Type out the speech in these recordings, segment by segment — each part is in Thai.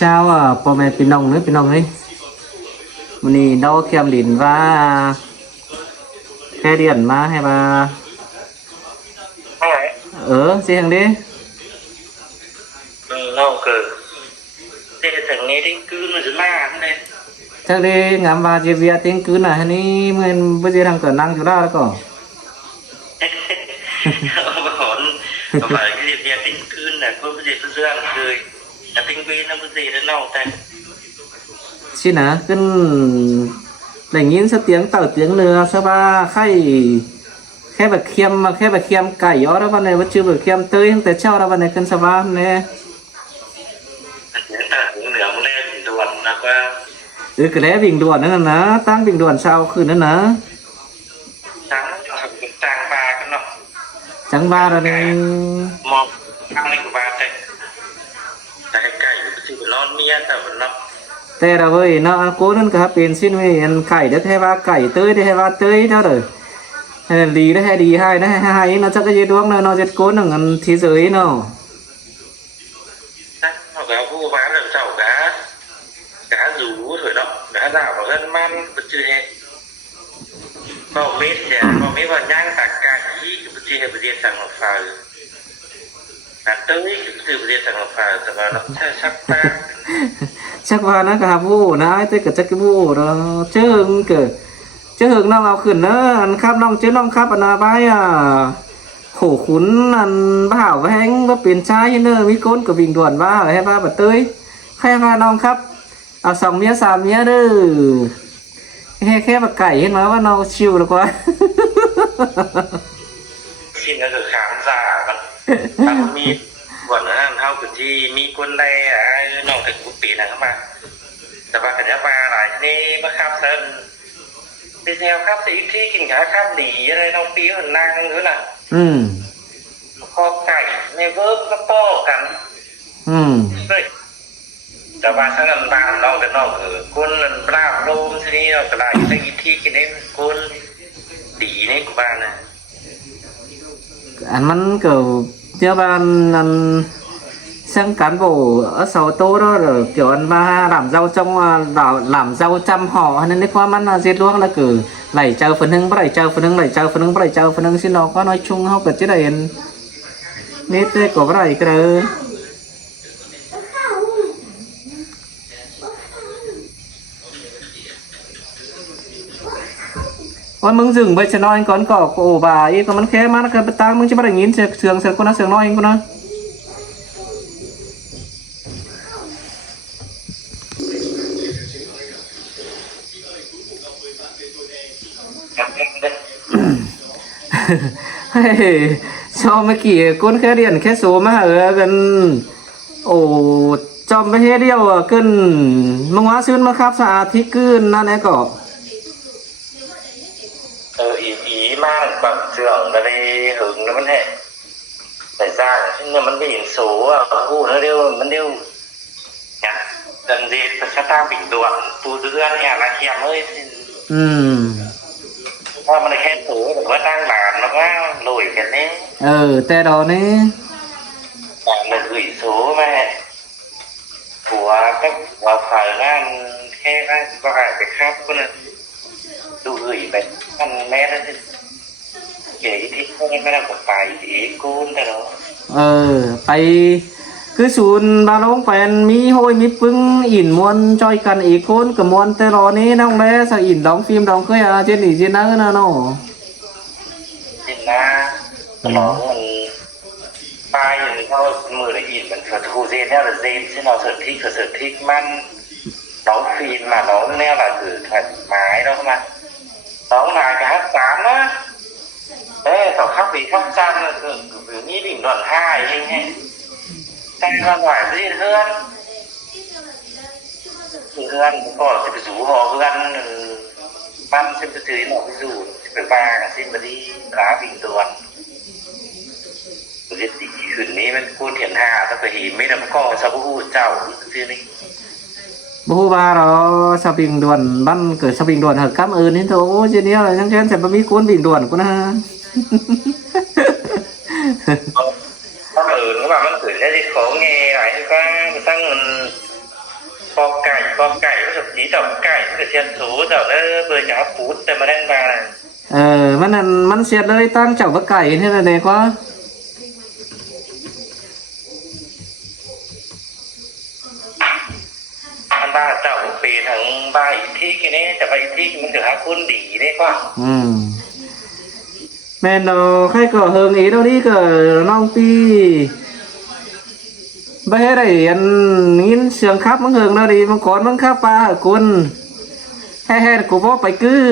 Chàoพ่อแม่พี่น้องấyวันนี้เราเขียมหลินว่าแค่เรียนมาให้มาgì thằng đi lâu cờ thế thằng này đi cứ nó rất ma thế này chắc đi ngắm vào gì việc tiếng cứ này này mình bây giờ thằng cờ năng chỗ đó đó có ông bảo không phải cái gì việc tính cứ là có cái gì tôi dương cười là tinh vi nó cái gì đó nào ta xin hả cân để nhìn sao tiếng tàu tiếng lừa sao ba khai bạc khiêm cày đó đó bạn này vẫn chưa bạc khiêm tới không thể trao đó bạn này cân sao ba nè những nửa một lên đuổi là qua cái lẽ bình đuổi nữa là tăng bình đuổi sao khử nữa nè trắng ba cái nó trắng ba rồi này một ăn lên của ba đây tại cày cái gì nó mía tao nó thế là với nó cố nên cả tiền xin với ăn cày đó thay ba cày tới để thay ba tới đó rồi hay là lì đó hay đi hai đó hai nó chắc cái gì đúng nó rất cố là ngân thế giới nó có vu bán làm chảo cá rú rồi đó cá dạo vào gân man bất chưa hết vào mít nhà vào mít vào nhang tạc cày bất chưa hết bất chưa sang một phà tới từ bất chưa sang một phàแต่ว่าnó sắc ta chắc vào nó cả vu nó tới cả chắc cái vu nó chứ hưởng nóเอาขึ้นนะอันครับน้องเจ้าน้องครับอันน่ะบายโขขุนอันบ่าวแฮงบ่เป็นชายเนอมีก้นกับวิ่งด่วนว่าให้ว่าบัดเต้ยใครว่าน้องครับเอา2 เมีย 3 เมียเด้อแค่บักไก่เห็นมาว่าน้องชิวแล้วกว่า xin nó được khám giảมันมีก่อนนั้นเท่ากับที่มีคนใดน้องถึงกุปีนะเข้ามาแต่ว่ากันจะมาหลายนี่มาครับเซินđi theo khắp sĩ thi kinh cả khắp đỉ ở đây trong phía hồn năng nữa là kho cải này vớt nó to cắn rồiแต่ว่าถ้าเงินบาทน้องกันน้องคนเงินปลาโลมทีนี้เราก็ได้ใช้ที่กินได้คนดีนี่กูบ้านนะอันมันเกี่ยวเจ้าบ้านอันsang cán bộ ở sau tô đó rồi kiểu ăn ba làm rau trong làm rau chăm họ nên quaมันdiệt luôn là cứ lẩy chờ phần hưng bắt chờ phần hưng xin nó có nói chung không cần chứ đây nét của cái cái đó con mừng dừng bây giờ nói anh con cỏ cổ bà ấy cònมันแค่มันcái bát tangมึงจะbắt anh nhìn sườn con nó sườn nói anh con nó cho mấy kỳ con khé điện khé số mà ở gần ồ cho mấy hết điều cân mong hóa xuyên mà khắp xa thì cứนั่น ấy cỏ ý mang bằng trường là đi hưởng nó vẫn hệ phải ra nhưng mà nó bị số khu nó đều nhá dần gì sẽ ta bình đoạn tu tư anh nhà là kèm ơiถ้ามันแค่ตัวผมก็ตั้งหลานแล้วก็ลอยกันนี่แต่ดอนี่แต่มันกยสูงมาหัวก็หัวฝ่ายนั่นแค่นั้นก็อาจจะครับก็นั่นดูกยไปมันแม่นั่นเก๋ที่ไม่ได้กับไปอีกกูนแต่เนาะไปcứ xuống ba lông phèn mi hôi mi pưng ỉn muôn chơi cần ý côn cả muôn tê lò ní đông đấy sao ỉn đóng phim đóng khơi trên đỉ trên nắng nữa nó trên na nó mình bay mình thôi mưa để ỉn mình phải thu dên theo là dên chứ nó sở thích man đóng phim mà nó neo là thử thoải mái đâu mà đóng lại cái hát sáng á đấy tao khắp vì khắp trang cứ nghĩ bình luận hai anh hay sang ra ngoài với hơn có phải rủ họ hơn ban xem cái thứ nó ví dụ phải ba xin mà đi đá bình thường cái gì hưởng nàyมันควรเห็นหาถ้าไปเห็นไม่ได้มันก็ชาวพูดเจ้าคือนี่bố ba đó sao bình đuổi ban cởi sao bình đuổi hợp cảm ơn đến thôi chứ nếu là những cái sẽ bị cuốn bình đuổi của nó nó màมันถือได้ที่ของไงหลายครั้งตั้งมัน con cày nó thậm chí chồng cày nó được chen số chồng nó vừa cháo phútแต่มาเล่นมา มันนั่นมันเสียดเลยตั้งเจ้าบักไก่นี่แหละเด็กว่า anh ba chồngปีทั้งบ้าอีกที่กี่นี้แต่ว่าอีกที่มันถือหาคุณดีได้ป่ะ แม่นเอาใครก็เฮิงอีตรงนี้ก็น้องปีไม่ให้ได้อันนี้เสียงครับมันเฮิงแล้วดีมันก่อนมันครับปลาคุณแฮ่กูบอกไปกือ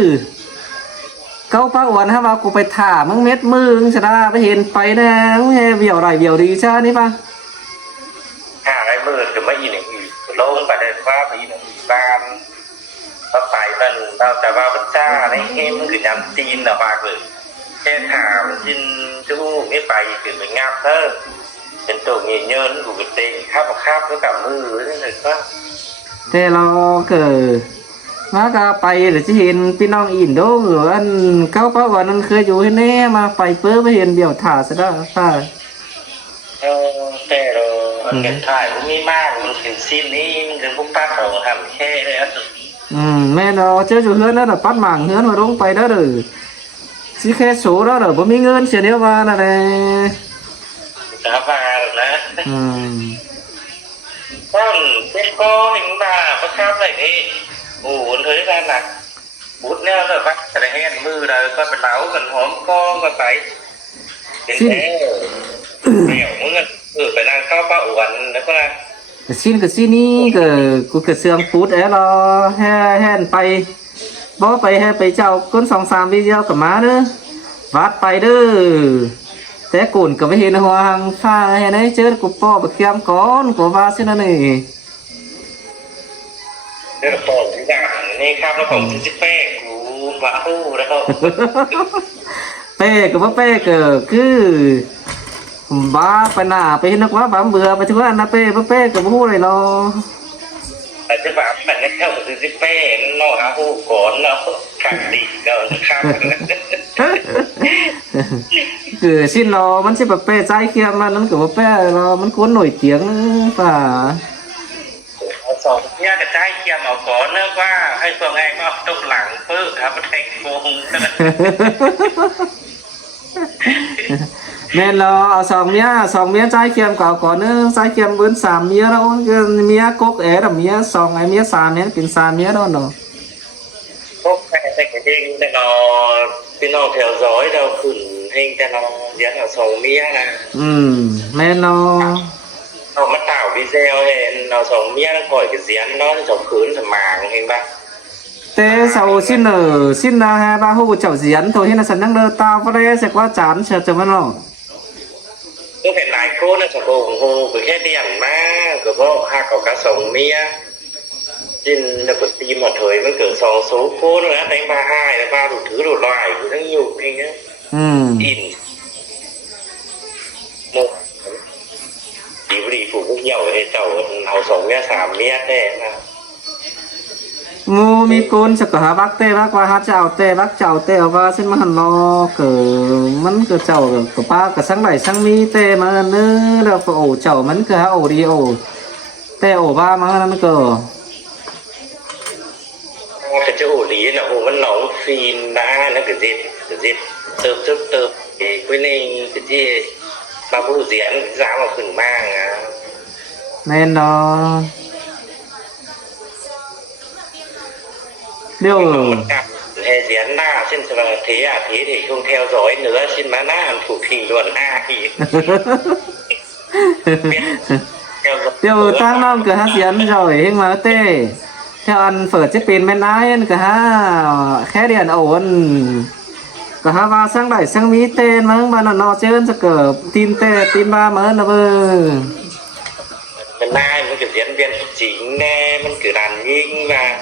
เก้าป้าอ้วนฮะว่ากูไปถ่ามึงเม็ดมือมึงชนะไปเห็นไปนะมึงแฮ่เบี่ยวไรเบี่ยวดีใช่นี่ป่ะ หาไอ้มือจะไม่ยินอย่างอื่นลงไปเลยว่าไปยินอย่างอื่นบ้านพอไปมันเราแต่ว่าพระเจ้าในเอ็มคือยำจีนนะบากเลยแค่ถามจินจู้ไม่ไปคือมันงับเธอเป็นตัวเงี้ยเยินกูก็เต็งข้าวข้าวก็กับมือนั่นเลยก็ แต่เราเกิดมาก็ไปหรือจะเห็นพี่น้องอินโดหรืออันเก้าป้าอ้วนนั้นเคยอยู่ให้แน่มาไปเปิ้ลไปเห็นเบี่ยวถ่าซะแล้วค่ะ แต่เราเก็บถ่ายมันไม่มากมันถึงสิ้นนี้มันถึงพวกป้าเขาทำแค่เลยอ่ะ แม่เราเจออยู่เฮือนนั่นน่ะปัดหมางเฮือนมาลงไปđó rồiสิแค่โสđó rồiบ่มีเงินเสียเดียวมาน่ะแหละ สาบานนะ ต้นเป็นก้อนหินบาประคับอะไรนี่โอ้โหเฮ้ยด้านหนักบุดเนี่ยเลยปักแต่แห้งมือเลยก็เป็นเหลากันหอมก้อนก็ใส่เป็นแท้เหนียวมือไปนั่งเข้าป้าอ้วนแล้วก็นะ xin cái xin ý cái xương phút ấy lo hẹnไปบ่ไปให้ไปเจ้าคน2-3วิดีโอกับมาเด้อวัดไปเด้อแต่กุ่นก็ไปเห็นหัวหังฟ้าให้ไหนเจอกูป้อบักเขียมก่อนกูว่าซินั่นนี่ เดี๋ยวผมอย่างนี้ครับแล้วผมจะเป้กูบ้าหูแล้วก็ เป้ก็บ่เป้ก็คือบ้าไปหน้าไปเห็นนักว่าบ้าเบื่อไปถึงว่านะเป้บ่เป้ก็บ่ฮู้เลยเนาะ แต่จะแบบมันไม่เข้าถึงจะเป้นอกหาหูก่อนแล้วขัดดีเกินครับ คือสิ้นรอมันสิแบบเป้ใจเคียมมันนั้นก็บ่เป้รอมันควรหน่อยเตียงป่า สองเนี่ยกระจายเคียมเอาก่อนเนื่องว่าให้ตัวไงก็ต้องหลังเพิ่มครับมันแทงโกง แม่นเราเอา2 เมียใจเคียมเก่าก่อนเนื้อใจเคียมเบิ้น3 เมียแล้วเมียกกเมีย2ไอ้เมีย3เนี่ยเป็น3 เมียแล้วเนาะ พวกแม่แต่งเองแต่เราพี่น้องแถวร้อยเราขึ้นเองแต่เราเลี้ยงเอาสองเมียนะ แม่นเนาะ เรามาต่าวิเซลเห็นเราสองเมียแล้วปล่อยกับเสียนเนาะสองคืนสมางเห็นปะ แต่sau xin là ba hô chảo diễn thôi nên là sẵn năng đơ tao vào đây sẽ qua chán chờ chờ nó ก็เป็นหลายคนนะสมบูรณ์โหก็แค่เดียนมากก็บอกหักกับสองเมียจินแล้วก็ตีมาเถยมันเกิดสองโซ่โคนแล้วแต่มาให้แล้วมาดูถือดูลอยอยู่ทั้งอยู่เองนะอินโมดีบรีผูกพวกเหี่ยวให้เจ้าเอาสองเมียสามเมียแน่นะ งูมีกูนจะก็หาบักเต้บักว่าหาเจ้าเต้บักเจ้าเต้ว่าxin mà hẳn lo cỡมันก็เจ้าก็ป้าก็สังไหลสังมีเต้มาเนื้อแล้วก็โอ้เจ้ามันก็หาโอ้ดีโอ้เต้โอ้บ้ามานั่นก็ cái chỗ lý là hồ vẫn nóng phim đã nó cái gì tớp thì cái này cái gì bà phụ diễn giá mà khẩn mang à nên nó điều hệ diễn na xin là thế à thế thì không theo dõi nữa xin má na làm thủ hình luận a thì điều tăng năm cửa hát diễn rồi nhưng mà tê theo anh phở chế pin bên ai anh cả ha khé điện ổn cả ha va sang đẩy sang mí tên mà mà nó chơi cho cờ tin ba mà nó vơ bên aiมันkiểu diễn viên chính nèมันkiểu đàn nhinh mà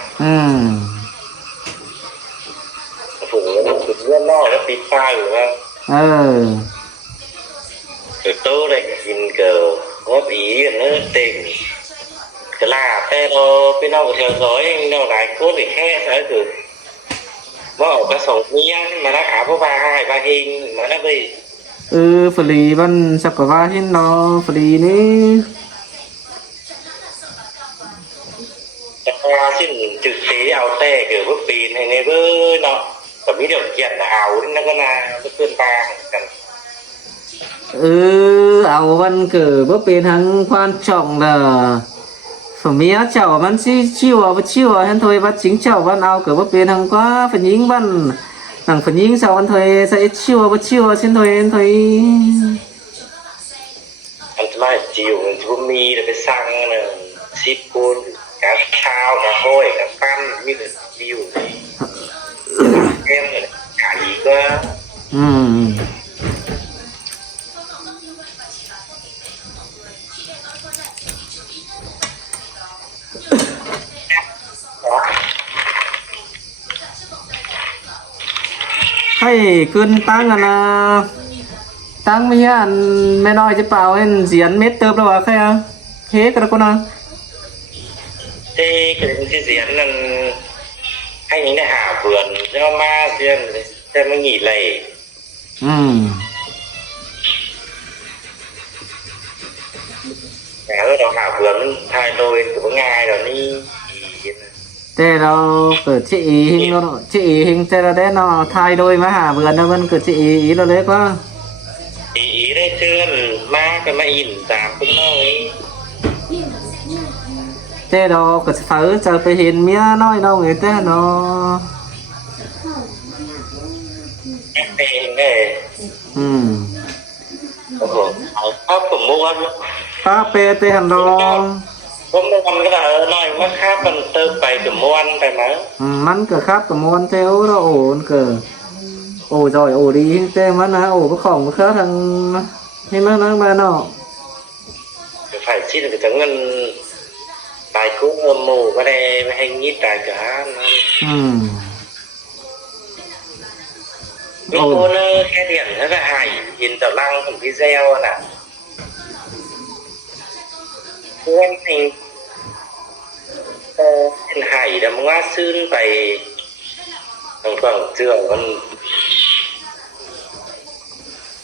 phụ nó cũng rất lo nó bị phai rồi từ tối đây nhìn cờ góp ý nó tình cái là thế nó bên nào theo dõi nào lại cố để khe phải từ bỏ cái sòng miếng mà nó ảo có ba hình mà nó bị free ban sắp có ba hình nó free ní สิ้นจึกตีเอาแต่เกิดว่าปีในเนเบอร์เนาะแต่มีเดี๋ยวเกียนเอานั่นก็นาเพื่อนปางกัน ảo văn cử bố bên hắn quan trọng là phải mía chảo văn chi chiêu hắn thôi bắt chính chảo văn ao cử bố bên hắn quá phải nhính văn thằng phải nhính sao văn thôi sẽ chiêu xin thôi anh thôi อันที่มาจิวมันจะมีแต่ไปสั่งเนี่ยซิปปูนกับข้าวกับห้อยกับปั้นมีแต่จิวแก้มเลยขายอีกก็ hay cơn tăng là tăng mấy anh mẹ nói chứ bảo anh diễn mét tớp đâu à khai à thế cái đó con à ที่เกิดที่เสียนนั่นให้นี้ได้หาเบื่อนเจ้ามาเสียนแต่ไม่หนีเลย แต่เราหาเบื่อนมันทายโดยตัวง่ายเรานี่ thế đâu cử chị hình nó chị hình thế là đấy nó thay đôi mà hả vừa nó vẫn cử chị ý nó đấy quá อีได้เชิญมาก็มาอินตามคุณน้อย thế đâu cử phải chờ phải hiện mía nói đâu người ta nó เองเลย โอ้โหเอาภาพผมม้วน ป้าเปเตหันดอง ผมม้วนก็ได้หน่อยว่าค่ามันเติมไปกับม้วนไปมั้ง มันcử khắp cả môn theo đó ổn cử ồ rồi ồ đi thế mà nó ồ có khổng có khác thằng thế nó mà nó ฝ่ายชิ้นก็จะเงินตายกุ้งหมูก็ได้ไม่ให้งี้ตายกันมีคนแค่เดียนแล้วก็หายยินต่อร่างของพี่เซลน่ะเพื่อนจริงเป็นหายแต่มึงว่าซื้อไปทางฝั่งเจือมัน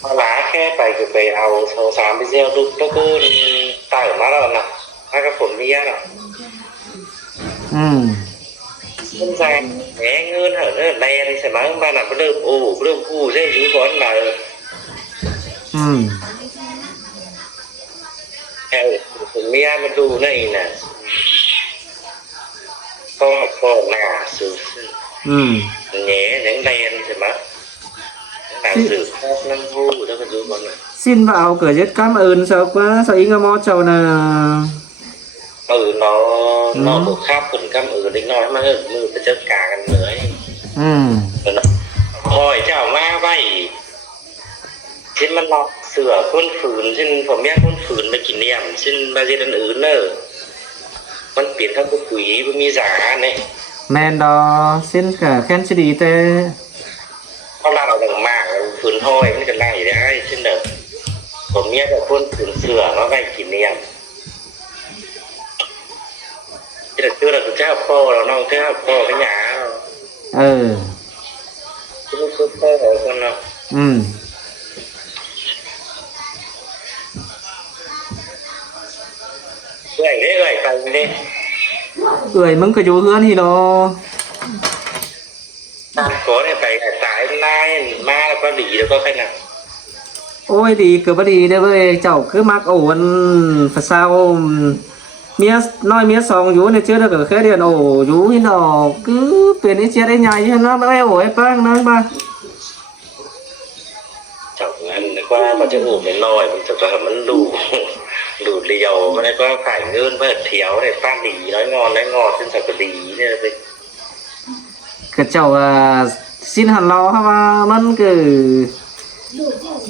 เอาหลาแค่ไปคือไปเอาโซสามพี่เซลลุกตะกูลตายมาแล้วนะถ้ากับผมนี่น่ะkhông sao mẹ ngươn hở nó đen sẽ nói ba làm cái đơn u dễ chú có là theo mẹ mà đu này nè con học con là sự nhẹ những đen sẽ mất làm sự khác năm vu đó cái chú con này xin bảo cởi rất cảm ơn sao quá sao ý ngamo chào nè nó cũng khác phần cam định nói màมือไปเจอกันเลยhỏi chào ma vậy xinมันล็อกเสือคนฝืนxinผมแม่คนฝืนไปกินเนี่ยxinมาเรียนอื่นเนอะมันเปลี่ยนทั้งปุ๋ยมันมีสาเนี่ย men đó xin cả khen chỉ đi tê เขาเล่าเราต่างมากฝืนห้อยมันกันได้ได้xinเนอะผมแม่กับคนฝืนเสือมาไปกินเนี่ยจะคือเราเจ้าพ่อเราน้องเจ้าพ่อเป็นหยาคือคือพ่อของคนเราเอื่อยได้เอื่อยไปไม่ได้มึงก็อยู่เฮือนที่เนาะ có này phải tải online ma là có đi được có khách nào ôi đi cứ bắt đi đấy với cháu cứ mắc ổn phải sao mía nói mía xong vú này chưa được cái điện ổ vú như nó cứ tiền đi chia đấy nhảy nó ổ ấy bang nó ba chẳng ăn qua mà chứ ủ mình nói mình chọc là mình đủ đủ liều mà này có phải ngơn với thiếu để pha đỉ nói ngọt trên sạc đỉ này là cái cháu xin hẳn lo haมันcứ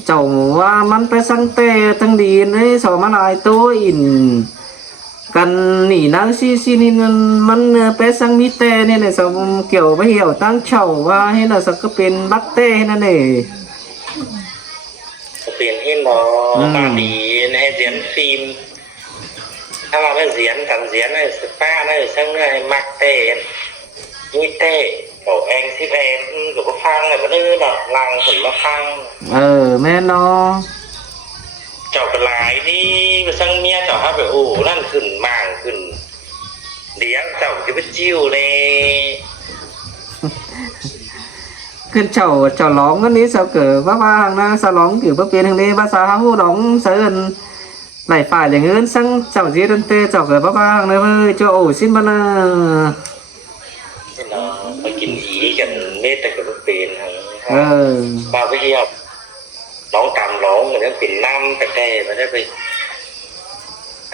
cháuว่ามันไปสั่งเตะทั้งดีเลยสอนมันอะไรตัวอินกันหนีนังซีนี่มันไปสั่งมีเตะเนี่ยสมเกี่ยวไม่เหี่ยวตั้งเฉาว่าให้เราสักก็เป็นบักเต้นั่นเอง เปลี่ยนให้หมอมาดีให้เสียนฟิล์มถ้าเราไม่เสียนกันเสียนให้สปาให้ช่างให้มักเต้มีเต้บอกเองที่เองกับก็ฟังเลยมันดื้อหรอกลังผลมาฟังแม่เนาะเจ้าเป็นลายนี่ไปสั่งเมียเจ้าครับแบบโอ้นั่นขึ้นมากขึ้น เดี๋ยวเจ้าจะไปจิ้วใน ขึ้นเจ้าร้องอันนี้sao cỡ ba hàng na saoร้องkiểu bất biến hàng đi ba sao hú đóng sớ gần lại phải để ngươn sang จ้าgì đơn tê จ้าcỡ ba hàng này ơi cho ổ xin ba na เนาะไปกินอีกันเม็ดแต่ก็บ่เป็นหั่น ờ มาไปเที่ยวร้องตามร้องมันก็เป็นน้ำแต่แต่มันได้ไป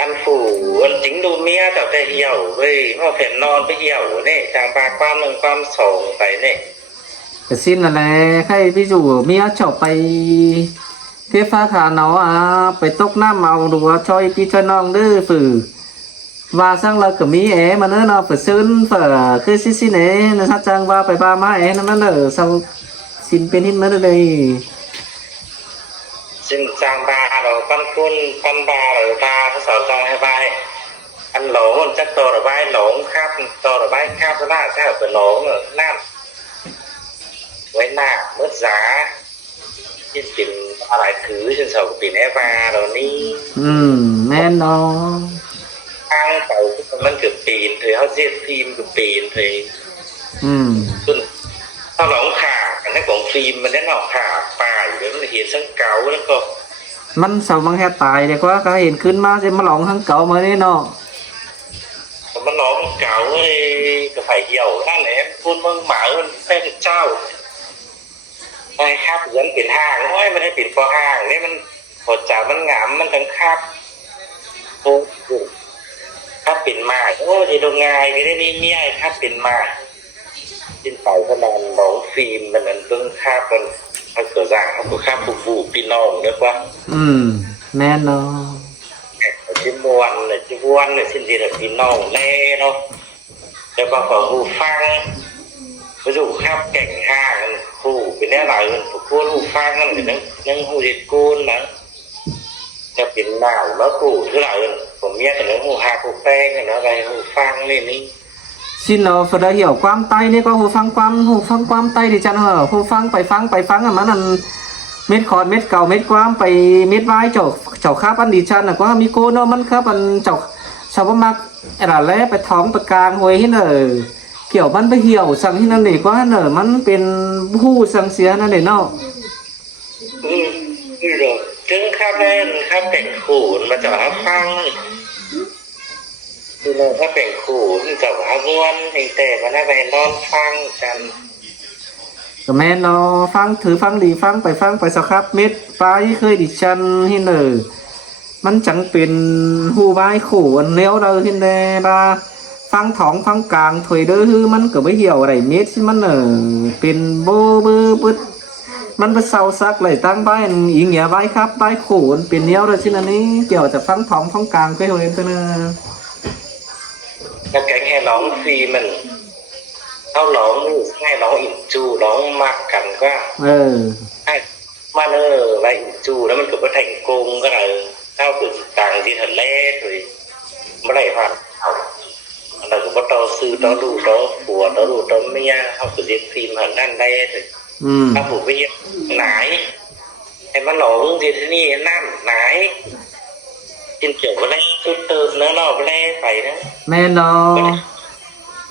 อันphủอันchính đô míaแต่แต่เหี่ยวเว้ยเพราะแผ่นนอนไปเหี่ยวเนี่ยจางปลาความหนึ่งความสองไปเนี่ย cái xin là này hay ví dụ mía chọc bay thế pha thả nó phải tốc nam màu đồ cho đi cho non đứa phử và sang là cái mí é mà nó phải sơn phải cứ xin ấy nó sát trang ba phải ba má é nó ở sau xin bên hết mất đây ซึ่งจางปลาเราปั้นกุ้นปั้นปลาเราปลาเขาสอนจางให้ไปอันหลงมันจะโตหรือใบหลงครับโตหรือใบครับก็น่าจะเป็นหลงน้ำไว้หน้ามืดสาที่เป็นอะไรถือจนสองปีแน่ปลาเรานี่ men nó ทางเก่ามันเกือบปีนเถอะเขาเสียฟิล์มเกือบปีนเถอะ ซึ่งถ้าหลงขาอันนั้นของฟิล์มมันได้หลงขาปลาอยู่แล้วมันเห็นทั้งเก่าแล้วก็ มันsao mang heo tài để quá cái hiệnขึ้นมาจะมาหลงทั้งเก่ามานี่เนาะ มันหลงเก่าเลยก็ไผ่เหี่ยวนั่นแหละพูดมึงหมามันเป็นเจ้าไอ้ครับเหมือนเป็นห้างโอ้ยมันได้เป็นพอห้างนี่มันพอจ่ามันงามมันทั้งครับโอ้ครับเป็นไม้โอ้ยดูง่ายไม่ได้นี่เมียครับเป็นไม้จินเป่าขนาดหลงฟิล์มมันนั่นเพิ่งครับมันเขาตัวอย่างเขาก็ครับบุบพี่น้องเรียกว่า men nó ชิมวันเนี่ยชิมวันเนี่ยสิ้นเดือนพี่น้องแน่เนาะแล้วก็ขอหูฟังไปดูครับแก่งห้างหูเป็นแน่หลายคนพูดหูฟังนั่นเป็นนั่งหูเด็ดกูนนะจะเป็นหนาวแล้วกูที่หลายคนผมเมียแต่นั่งหูหาหูแป้งกันนะอะไรหูฟังนี่ xin nó phải đã hiểu quam tayนี่ก็หูฟังความtay thì chẳng hởหูฟังไปฟังอ่ะมันนั่นเม็ดคอร์ดเม็ดเก่าเม็ดความไปเม็ดไว้เจ้าครับอันดีชันน่ะก็มีโกเนาะมันครับอันเจ้าชาวมักอะไรแล้ไปท้องไปกลางหวยที่เนอเกี่ยวมันไปเหี่ยวสั่งที่นั่นนี่ก็เนอมันเป็นผู้สั่งเสียนั่นนี่เนาะ rồi trứng khắp lên khắp cảnh khủ mà chở hát phăng thì là khắp cảnh khủ thì chở hát muôn hình tệ mà nó về non phăngกัน ก็แม่นอฟังถือฟังดีฟังไปสักครับเม็ดไปเคยดิฉันที่เนอมันจังเป็นหูใบขู่อันเลี้ยวเด้อที่แน่บ้าฟังท้องฟังกลางถอยเด้อคือมันก็ไม่เหี่ยวอะไรเม็ดที่มันเป็นโบเบอร์บึดมันไปเศร้าซักเลยตั้งใบอีเงี้ยใบครับใบขู่มันเป็นเลี้ยวเด้อที่นั่นนี้เกี่ยวจะฟังท้องฟังกลางก็เห็นตัวเนอ แล้วcảnh hayร้องฟรีมันเขาร้องให้ร้องอินจูร้องมากกันก็ให้มาไว้อินจูแล้วมันก็ไปแทงโกงก็เลยเข้าถึงต่างที่ทะเลเลยไม่ได้ผ่านเอาเราก็ต่อซื้อต่อดูต่อผัวต่อดูต่อเมียเข้าถึงเรียนฟิล์มหันนั่นได้เลยถ้าผมไปไหนให้มันหลงที่นี่นั่นไหนกินเกี่ยวกับอะไรคือเติมเนื้อเราไปแล่ไปนะแม่นอ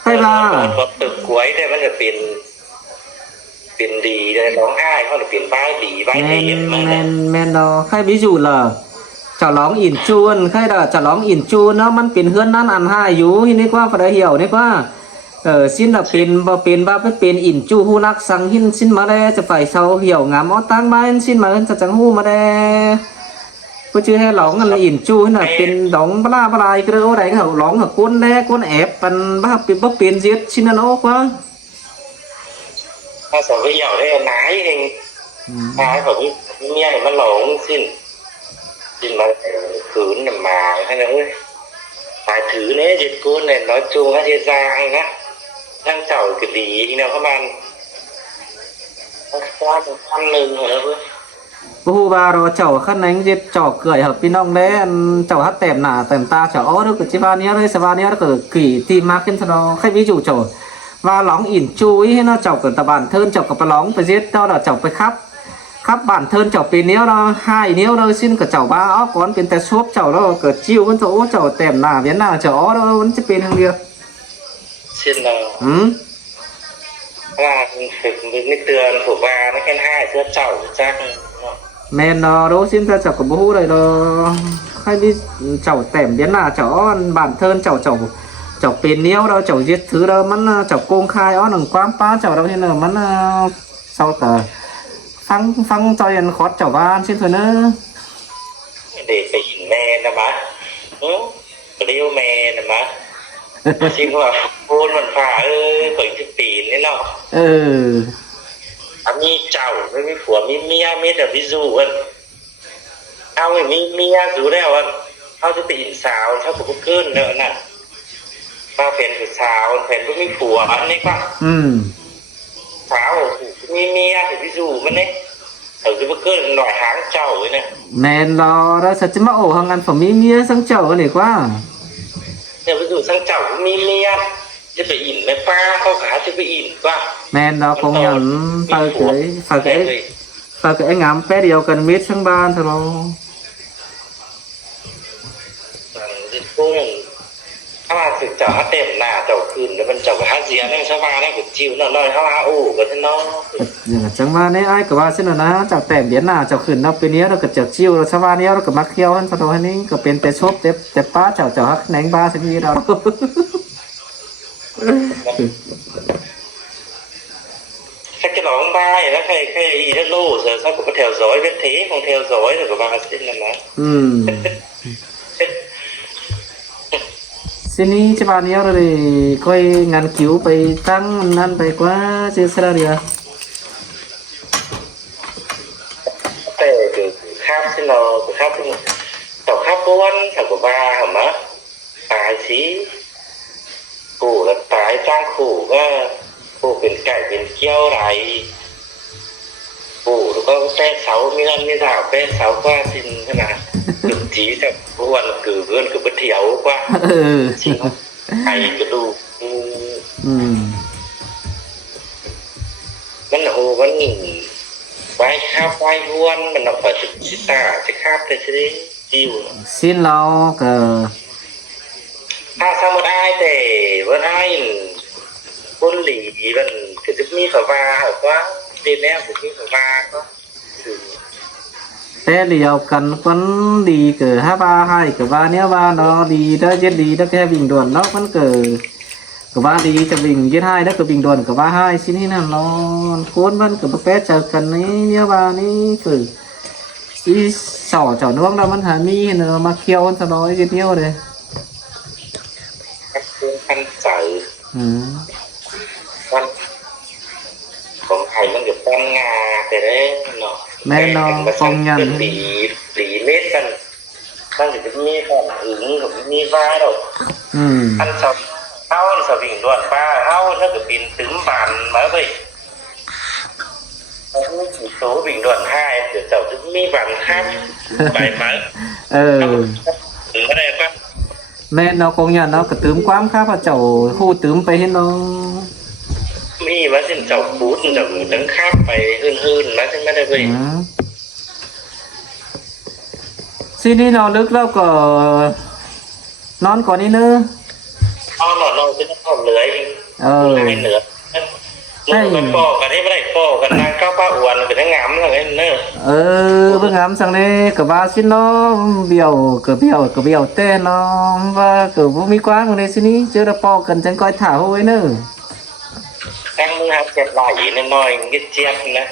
ใช่ป่ะพอตึกกล้วยได้มันจะเป็นดีเลยร้องไห้เขาจะเป็นบ้าดีบ้าเหี้ยแม่นอใครเví dụ làจะร้องอินจูนใครจะร้องอินจูนเนาะมันเป็นเฮือนนั่นอันห้าอยู่ที่นี่ว่าพอได้เหี่ยวนี่ว่าxin làเป็นbaเป็นอินจูฮูนักสังหินxinมาได้จะฝ่ายเศร้าเหี่ยวงามอ้อตั้งบ้านxinมาจะจังฮูมาได้ก็ชื่อให้หลงอันอินจูน่ะเป็นดองปลาก็เลยโอ้ได้เขาหลงเขาก้นแน่ก้นแอบเป็นบ้าเป็นเจ็ดชิ้นนั่นโอ้กว่า ถ้าสมมติเหี่ยวได้นายเองนายผมเนี่ยมันหลงxinมาขืนมาให้เลยฝ่ายถือเนี่ยจิตกูเนี่ยน้อยจูงให้เจจางนะนั่งเจ้าก็ดีอีกแนวเขามันท่านหนึ่งเหรอเพื่อผู้บารอเจ้าขั้นนั้นเจ็บเจ้าเกยเหรอพี่น้องเด้เจ้าฮัตเต็มหน้าเต็มตาเจ้าอ๋อดูกับจีบานนี้เลยสบานนี้ก็กี่ทีมากขึ้นทนอใครวิจูเจ้าว่าหลงอินจูให้nóเจ้ากับตะบานเทินเจ้ากับปลองไปเจ็ดเจ้าเจ้าไปครับบานเทินเจ้าเป็นเนี้ยเราhaiเนี้ยเราสิ้นกับเจ้าบ้าอ๋อก่อนเป็นแต่ชวบเจ้าเราเกิดจิ้วกันโถเจ้าเต็มหน้าเวียนหน้าเจ้าอ๋อเรามันจะเป็นทางเดียว xin là อืม là phải mới tường của ba nó khen hai giữa chậu chắc แม่นเนาะรู้สิ้นถ้าเจ้าก็บ่ฮู้เลยเนาะใครมีเจ้าแต้มเดียนหน้าเจ้าอ้อนบ้านเทินเจ้าเป็นเนี้ยวเราเจ้ายึดถือเรามันเจ้าโกงคายอ้อนหนังความป้าเจ้าเราเนี่ยเนอะมันเศร้าแต่ฟังจอยอันคอดเจ้าบ้านสิ้นเถอะเนอะ để phải nhìn mẹ nè má riêu mẹ nè má xinว่าพูนมันฝ่าเปิดที่ปีนนี่เนาะ เออ มีเจ้าไม่มีผัวมีเมียมีแต่วิจูกันเอาไม่มีเมียดูแล้วอ่ะเขาจะไปหินสาวเขาถูกขึ้นแล้วน่ะมาเป็นผู้สาวเป็นผู้มีผัวอันนี้ป่ะ อืม สาวมีเมียแต่วิจูมันเนี่ยเอาจะไปขึ้นหน่อยหางเจ้าเลยเนี่ย แมนรอเราจะมาโอ้หังอันผมมีเมียสังเจ้ากันดีกว่า แต่วิจูสังเจ้ามีเมียจะไปอินไม่ป้าเขาขาจะไปอินป่ะ แมนเราคงยันฝากไอ้งามแป๊เดียวกันมิดทั้งบ้านเถอะเรา พวกถ้ามาสึกเจ้าเต็มหน้าเจ้าคืนแล้วมันเจ้าหาเสียนั่งสบายนั่งกุดจิ๋วน้อยเขาหาอู้กันท่านน้อง อย่างจังมาในไอ้กับว่าเส้นนะเจ้าแต้มเดียนหน้าเจ้าขึ้นนับปีนี้เราก็เจ้าจิ้วเราชาวบ้านนี้เราก็มักเที่ยวกันสะดวกนี้ก็เป็นแต่ชบแต่ป้าเจ้าฮักแหนงบ้าสักทีเรา chắc cái đó bay nó cái nó lô giờ sao cũng có theo dõi biết thế không theo dõi rồi của bà xin là nó อืมทีนี้ชาวบ้านนี้เราเลยค่อยงานคิวไปตั้งนั่นไปกว่าเสียสละเดียว แต่คือข้ามxin nóคือข้ามต่อข้ามบ้วนthằng của bà hả máตายสิกูแล้วตายจ้างขู่ก็กูเป็นไก่เป็นเกี้ยวไรกูแล้วก็แป้เสามีนั่นมีสาวแป้เสากว่าสินขนาดจุดจีแต่บ้วนคือเพื่อนคือไปเที่ยวกว่า เออ ไอ้กระดูก อืม มันโหมันไว้คาบไว้บ้วนมันออกไปจุดชิตาจะคาบแต่ชนิดจิ๋ว สิ้นเราก็ ถ้าสมมติไอ้แต่ว่าไอ้คนหลีมันก็จะมีฝาเหรอว่าเป็นแนวจะมีฝาก็คือ แต่เดียวกันคนดีเกิดห้าบาให้กับว่าเนี้ยว่าเนาะดีได้เย็ดดีได้แค่วิ่งด่วนเนาะมันเกิดกับว่าดีจะวิ่งเย็ดให้ได้ก็วิ่งด่วนกับว่าให้ชิ้นนี้นั่นเนาะโค้นมันกับแป๊เจอกันนี้เนี้ยว่านี่ฝึกอีสอเจ้าน้องเรามันหามีเนาะมาเคี้ยวสะน้อยเนี้ยเลย ขั้นใจ อืม ขั้นของไทยมันกับปั้นงาแต่ได้เนาะ แม่เนาะฟองยัน ปีเม็ดกันมันจะมีของอึ๋งกับมีฟ้าดอก อืม อันสอบเท้าสอบวิ่งด่วนป้าเท้าถ้าเกิดบินถึงบานมาไปเขาไม่กี่โซ่วิ่งด่วนให้เดี๋ยวเจ้าจะมีบานข้ามไปมา เออ ถึงไม่ได้ป่ะ แม่เนาะคงยันเนาะก็ตืมความข้าพเจ้าหู้ตืมไปให้เนาะ มีมาสิเจ้าพูดเจ้าถึงข้ามไปหื่นๆมาสิไม่ได้ไป อืมทีนี้เราลึกแล้วก็นอนก่อนนี่เนอะ เอาหนอนเราจะต้องเหลืออีกให้เหลือมันปอกกันได้ไม่ได้ปอกกันนางก้าวป้าอ้วนเป็นทั้งงามเลยเนอะ เออเพิ่งงามสังนี้กับว่าสิเนาะเบี้ยวกับเบี้ยวเต้เนาะว่ากับบ่มีกว้างในสินี้เจอระปอกันจังก้อยถ่าไว้เนอะ ตั้งมือหักเจ็บไหล่น้อยๆนิดเจี๊ยบนะ